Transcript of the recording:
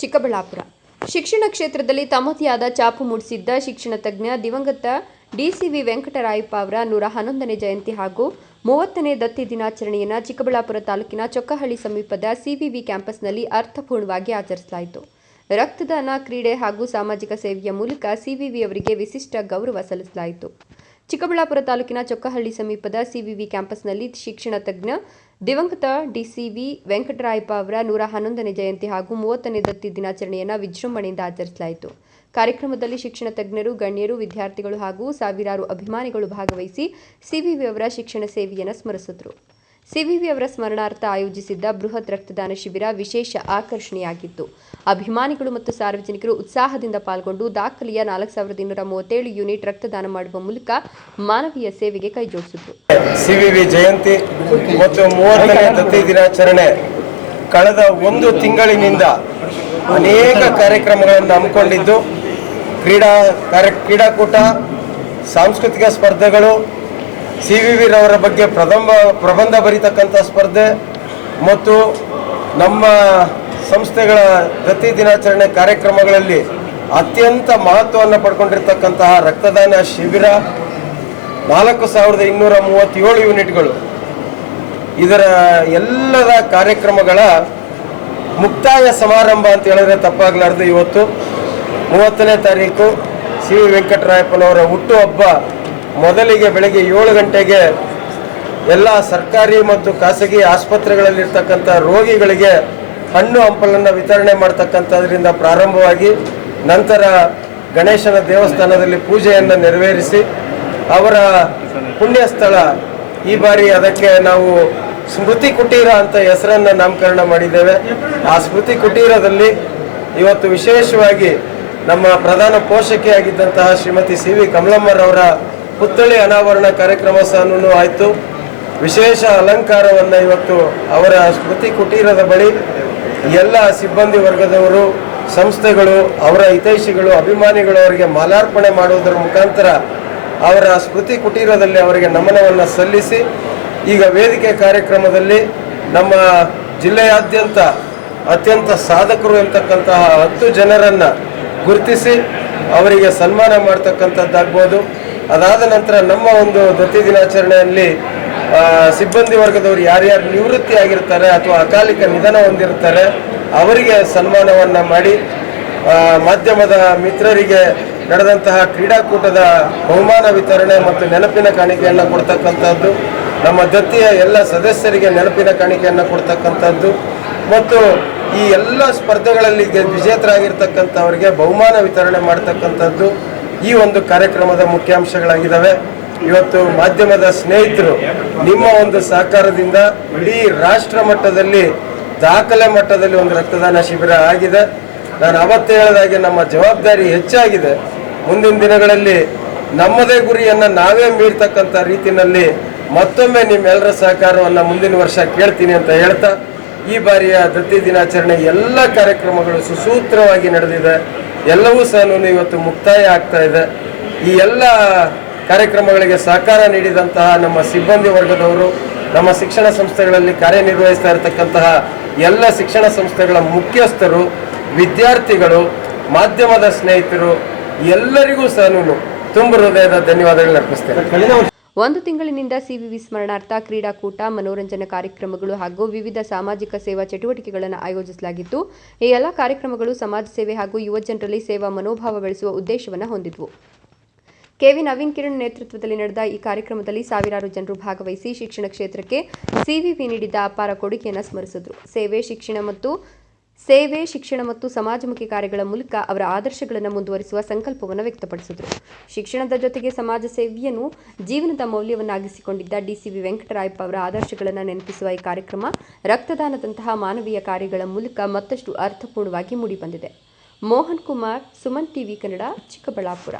ಚಿಕ್ಕಬಳ್ಳಾಪುರ ಶಿಕ್ಷಣ ಕ್ಷೇತ್ರದಲ್ಲಿ ತಮ್ಮದೇ ಆದ ಛಾಪು ಮೂಡಿಸಿದ್ದ ಶಿಕ್ಷಣ ತಜ್ಞ ದಿವಂಗತ ಡಿಸಿವಿ ವೆಂಕಟರಾಯಪ್ಪ ಅವರ 111ನೇ ಜಯಂತಿ ಹಾಗೂ 30ನೇ ದತ್ತಿ ದಿನಾಚರಣೆಯನ್ನು ಚಿಕ್ಕಬಳ್ಳಾಪುರ ತಾಲೂಕಿನ ಚೊಕ್ಕಹಳ್ಳಿ ಸಮೀಪದ ಸಿವಿವಿ ಕ್ಯಾಂಪಸ್ನಲ್ಲಿ ಅರ್ಥಪೂರ್ಣವಾಗಿ ಆಚರಿಸಲಾಯಿತು. ರಕ್ತದಾನ, ಕ್ರೀಡೆ ಹಾಗೂ ಸಾಮಾಜಿಕ ಸೇವೆಯ ಮೂಲಕ ಸಿವಿವಿ ಅವರಿಗೆ ವಿಶಿಷ್ಟ ಗೌರವ ಸಲ್ಲಿಸಲಾಯಿತು. ಚಿಕ್ಕಬಳ್ಳಾಪುರ ತಾಲೂಕಿನ ಚೊಕ್ಕಹಳ್ಳಿ ಸಮೀಪದ ಸಿವಿವಿ ಕ್ಯಾಂಪಸ್ನಲ್ಲಿ ಶಿಕ್ಷಣ ತಜ್ಞ ದಿವಂಗತ ಡಿಸಿವಿ ವೆಂಕಟರಾಯಪ್ಪ ಅವರ 111ನೇ ಜಯಂತಿ ಹಾಗೂ 30ನೇ ದತ್ತಿ ದಿನಾಚರಣೆಯನ್ನು ವಿಜೃಂಭಣೆಯಿಂದ ಆಚರಿಸಲಾಯಿತು. ಕಾರ್ಯಕ್ರಮದಲ್ಲಿ ಶಿಕ್ಷಣ ತಜ್ಞರು, ಗಣ್ಯರು, ವಿದ್ಯಾರ್ಥಿಗಳು ಹಾಗೂ ಸಾವಿರಾರು ಅಭಿಮಾನಿಗಳು ಭಾಗವಹಿಸಿ ಸಿವಿವಿ ಅವರ ಶಿಕ್ಷಣ ಸೇವೆಯನ್ನು ಸ್ಮರಿಸಿದರು. ಸಿವಿವಿ ಅವರ ಸ್ಮರಣಾರ್ಥ ಆಯೋಜಿಸಿದ್ದ ಬೃಹತ್ ರಕ್ತದಾನ ಶಿಬಿರ ವಿಶೇಷ ಆಕರ್ಷಣೆಯಾಗಿತ್ತು. ಅಭಿಮಾನಿಗಳು ಮತ್ತು ಸಾರ್ವಜನಿಕರು ಉತ್ಸಾಹದಿಂದ ಪಾಲ್ಗೊಂಡು ದಾಖಲೆಯ 4237 ಯೂನಿಟ್ ರಕ್ತದಾನ ಮಾಡುವ ಮೂಲಕ ಮಾನವೀಯ ಸೇವೆಗೆ ಕೈಜೋಡಿಸಿದರು. ಸಿವಿವಿ ಜಯಂತಿ ಮತ್ತು 30ನೇ ದತ್ತಿ ದಿನಾಚರಣೆ ಕಳೆದ ಒಂದು ತಿಂಗಳಿನಿಂದ ಅನೇಕ ಕಾರ್ಯಕ್ರಮಗಳನ್ನು ಹಮ್ಮಿಕೊಂಡಿದ್ದು, ಕ್ರೀಡಾಕೂಟ, ಸಾಂಸ್ಕೃತಿಕ ಸ್ಪರ್ಧೆಗಳು, ಸಿವಿವಿ ರವರ ಬಗ್ಗೆ ಪ್ರಬಂಧ ಬರೀತಕ್ಕಂಥ ಸ್ಪರ್ಧೆ ಮತ್ತು ನಮ್ಮ ಸಂಸ್ಥೆಗಳ ದತ್ತಿ ದಿನಾಚರಣೆ ಕಾರ್ಯಕ್ರಮಗಳಲ್ಲಿ ಅತ್ಯಂತ ಮಹತ್ವವನ್ನು ಪಡ್ಕೊಂಡಿರ್ತಕ್ಕಂತಹ ರಕ್ತದಾನ ಶಿಬಿರ 4237 ಯೂನಿಟ್ಗಳು. ಇದರ ಎಲ್ಲರ ಕಾರ್ಯಕ್ರಮಗಳ ಮುಕ್ತಾಯ ಸಮಾರಂಭ ಅಂತ ಹೇಳಿದ್ರೆ ತಪ್ಪಾಗಲಾರ್ದು. ಇವತ್ತು 30ನೇ ತಾರೀಕು ಸಿ ವೆಂಕಟರಾಯಪ್ಪನವರ ಹುಟ್ಟುಹಬ್ಬ. ಮೊದಲಿಗೆ ಬೆಳಗ್ಗೆ 7 ಗಂಟೆಗೆ ಎಲ್ಲ ಸರ್ಕಾರಿ ಮತ್ತು ಖಾಸಗಿ ಆಸ್ಪತ್ರೆಗಳಲ್ಲಿರ್ತಕ್ಕಂಥ ರೋಗಿಗಳಿಗೆ ಹಣ್ಣು ಹಂಪಲನ್ನು ವಿತರಣೆ ಮಾಡ್ತಕ್ಕಂಥದ್ರಿಂದ ಪ್ರಾರಂಭವಾಗಿ ನಂತರ ಗಣೇಶನ ದೇವಸ್ಥಾನದಲ್ಲಿ ಪೂಜೆಯನ್ನು ನೆರವೇರಿಸಿ ಅವರ ಪುಣ್ಯ ಸ್ಥಳ, ಈ ಬಾರಿ ಅದಕ್ಕೆ ನಾವು ಸ್ಮೃತಿ ಕುಟೀರ ಅಂತ ಹೆಸರನ್ನು ನಾಮಕರಣ ಮಾಡಿದ್ದೇವೆ. ಆ ಸ್ಮೃತಿ ಕುಟೀರದಲ್ಲಿ ಇವತ್ತು ವಿಶೇಷವಾಗಿ ನಮ್ಮ ಪ್ರಧಾನ ಪೋಷಕಿಯಾಗಿದ್ದಂತಹ ಶ್ರೀಮತಿ ಸಿ ವಿ ಕಮಲಮ್ಮರವರ ಪುತ್ಥಳಿ ಅನಾವರಣ ಕಾರ್ಯಕ್ರಮ ಸಹ ಆಯಿತು. ವಿಶೇಷ ಅಲಂಕಾರವನ್ನು ಇವತ್ತು ಅವರ ಸ್ಮೃತಿ ಕುಟೀರದ ಬಳಿ ಎಲ್ಲ ಸಿಬ್ಬಂದಿ ವರ್ಗದವರು, ಸಂಸ್ಥೆಗಳು, ಅವರ ಹಿತೈಷಿಗಳು, ಅಭಿಮಾನಿಗಳು ಅವರಿಗೆ ಮಾಲಾರ್ಪಣೆ ಮಾಡುವುದರ ಮುಖಾಂತರ ಅವರ ಸ್ಮೃತಿ ಕುಟೀರದಲ್ಲಿ ಅವರಿಗೆ ನಮನವನ್ನು ಸಲ್ಲಿಸಿ, ಈಗ ವೇದಿಕೆ ಕಾರ್ಯಕ್ರಮದಲ್ಲಿ ನಮ್ಮ ಜಿಲ್ಲೆಯಾದ್ಯಂತ ಅತ್ಯಂತ ಸಾಧಕರು ಎಂತಕ್ಕಂತಹ 10 ಜನರನ್ನು ಗುರುತಿಸಿ ಅವರಿಗೆ ಸನ್ಮಾನ ಮಾಡ್ತಕ್ಕಂಥದ್ದಾಗ್ಬೋದು. ಅದಾದ ನಂತರ ನಮ್ಮ ಒಂದು ದತ್ತಿ ದಿನಾಚರಣೆಯಲ್ಲಿ ಸಿಬ್ಬಂದಿ ವರ್ಗದವರು ಯಾರ್ಯಾರು ನಿವೃತ್ತಿ ಆಗಿರ್ತಾರೆ ಅಥವಾ ಅಕಾಲಿಕ ನಿಧನ ಹೊಂದಿರ್ತಾರೆ ಅವರಿಗೆ ಸನ್ಮಾನವನ್ನು ಮಾಡಿ, ಮಾಧ್ಯಮದ ಮಿತ್ರರಿಗೆ ನಡೆದಂತಹ ಕ್ರೀಡಾಕೂಟದ ಬಹುಮಾನ ವಿತರಣೆ ಮತ್ತು ನೆನಪಿನ ಕಾಣಿಕೆಯನ್ನು ಕೊಡ್ತಕ್ಕಂಥದ್ದು, ನಮ್ಮ ದತ್ತಿಯ ಎಲ್ಲ ಸದಸ್ಯರಿಗೆ ನೆನಪಿನ ಕಾಣಿಕೆಯನ್ನು ಕೊಡ್ತಕ್ಕಂಥದ್ದು ಮತ್ತು ಈ ಎಲ್ಲ ಸ್ಪರ್ಧೆಗಳಲ್ಲಿ ವಿಜೇತರಾಗಿರ್ತಕ್ಕಂಥವರಿಗೆ ಬಹುಮಾನ ವಿತರಣೆ ಮಾಡ್ತಕ್ಕಂಥದ್ದು ಈ ಒಂದು ಕಾರ್ಯಕ್ರಮದ ಮುಖ್ಯಾಂಶಗಳಾಗಿದ್ದಾವೆ. ಇವತ್ತು ಮಾಧ್ಯಮದ ಸ್ನೇಹಿತರು ನಿಮ್ಮ ಒಂದು ಸಹಕಾರದಿಂದ ಇಡೀ ರಾಷ್ಟ್ರ ಮಟ್ಟದಲ್ಲಿ, ದಾಖಲೆ ಮಟ್ಟದಲ್ಲಿ ಒಂದು ರಕ್ತದಾನ ಶಿಬಿರ ಆಗಿದೆ. ನಾನು ಅವತ್ತೇ ಹೇಳಿದಾಗೆ ನಮ್ಮ ಜವಾಬ್ದಾರಿ ಹೆಚ್ಚಾಗಿದೆ. ಮುಂದಿನ ದಿನಗಳಲ್ಲಿ ನಮ್ಮದೇ ಗುರಿಯನ್ನು ನಾವೇ ಮೀರ್ತಕ್ಕಂಥ ರೀತಿಯಲ್ಲಿ ಮತ್ತೊಮ್ಮೆ ನಿಮ್ಮೆಲ್ಲರ ಸಹಕಾರವನ್ನು ಮುಂದಿನ ವರ್ಷ ಕೇಳ್ತೀನಿ ಅಂತ ಹೇಳ್ತಾ, ಈ ಬಾರಿಯ ದತ್ತಿ ದಿನಾಚರಣೆ ಎಲ್ಲ ಕಾರ್ಯಕ್ರಮಗಳು ಸುಸೂತ್ರವಾಗಿ ನಡೆದಿದೆ. ಎಲ್ಲವೂ ಸಹ ಇವತ್ತು ಮುಕ್ತಾಯ ಆಗ್ತಾ ಇದೆ. ಈ ಎಲ್ಲ ಕಾರ್ಯಕ್ರಮಗಳಿಗೆ ಸಹಕಾರ ನೀಡಿದಂತಹ ನಮ್ಮ ಸಿಬ್ಬಂದಿ ವರ್ಗದವರು, ನಮ್ಮ ಶಿಕ್ಷಣ ಸಂಸ್ಥೆಗಳಲ್ಲಿ ಕಾರ್ಯನಿರ್ವಹಿಸ್ತಾ ಇರತಕ್ಕಂತಹ ಎಲ್ಲ ಶಿಕ್ಷಣ ಸಂಸ್ಥೆಗಳ ಮುಖ್ಯಸ್ಥರು, ವಿದ್ಯಾರ್ಥಿಗಳು, ಮಾಧ್ಯಮದ ಸ್ನೇಹಿತರು ಎಲ್ಲರಿಗೂ ಸಹ ತುಂಬ ಹೃದಯದ ಧನ್ಯವಾದಗಳು ಅರ್ಪಿಸ್ತೇನೆ. ಒಂದು ತಿಂಗಳಿನಿಂದ ಸಿವಿವಿ ಸ್ಮರಣಾರ್ಥ ಕ್ರೀಡಾಕೂಟ, ಮನೋರಂಜನಾ ಕಾರ್ಯಕ್ರಮಗಳು ಹಾಗೂ ವಿವಿಧ ಸಾಮಾಜಿಕ ಸೇವಾ ಚಟುವಟಿಕೆಗಳನ್ನು ಆಯೋಜಿಸಲಾಗಿತ್ತು. ಈ ಎಲ್ಲ ಕಾರ್ಯಕ್ರಮಗಳು ಸಮಾಜ ಸೇವೆ ಹಾಗೂ ಯುವಜನರಲ್ಲಿ ಸೇವಾ ಮನೋಭಾವ ಬೆಳೆಸುವ ಉದ್ದೇಶವನ್ನು ಹೊಂದಿದ್ವು. ಕೆವಿ ನವೀನ್ ಕಿರಣ್ ನೇತೃತ್ವದಲ್ಲಿ ನಡೆದ ಈ ಕಾರ್ಯಕ್ರಮದಲ್ಲಿ ಸಾವಿರಾರು ಜನರು ಭಾಗವಹಿಸಿ ಶಿಕ್ಷಣ ಕ್ಷೇತ್ರಕ್ಕೆ ಸಿವಿವಿ ನೀಡಿದ್ದ ಅಪಾರ ಕೊಡುಗೆಯನ್ನು ಸ್ಮರಿಸಿದರು. ಸೇವೆ, ಶಿಕ್ಷಣ ಮತ್ತು ಸಮಾಜಮುಖಿ ಕಾರ್ಯಗಳ ಮೂಲಕ ಅವರ ಆದರ್ಶಗಳನ್ನು ಮುಂದುವರಿಸುವ ಸಂಕಲ್ಪವನ್ನು ವ್ಯಕ್ತಪಡಿಸಿದರು. ಶಿಕ್ಷಣದ ಜೊತೆಗೆ ಸಮಾಜ ಸೇವೆಯನ್ನು ಜೀವನದ ಮೌಲ್ಯವನ್ನಾಗಿಸಿಕೊಂಡಿದ್ದ ಡಿಸಿವಿ ವೆಂಕಟರಾಯಪ್ಪ ಅವರ ಆದರ್ಶಗಳನ್ನು ನೆನಪಿಸುವ ಈ ಕಾರ್ಯಕ್ರಮ ರಕ್ತದಾನದಂತಹ ಮಾನವೀಯ ಕಾರ್ಯಗಳ ಮೂಲಕ ಮತ್ತಷ್ಟು ಅರ್ಥಪೂರ್ಣವಾಗಿ ಮೂಡಿಬಂದಿದೆ. ಮೋಹನ್ ಕುಮಾರ್, ಸುಮನ್ ಟಿವಿ ಕನ್ನಡ, ಚಿಕ್ಕಬಳ್ಳಾಪುರ.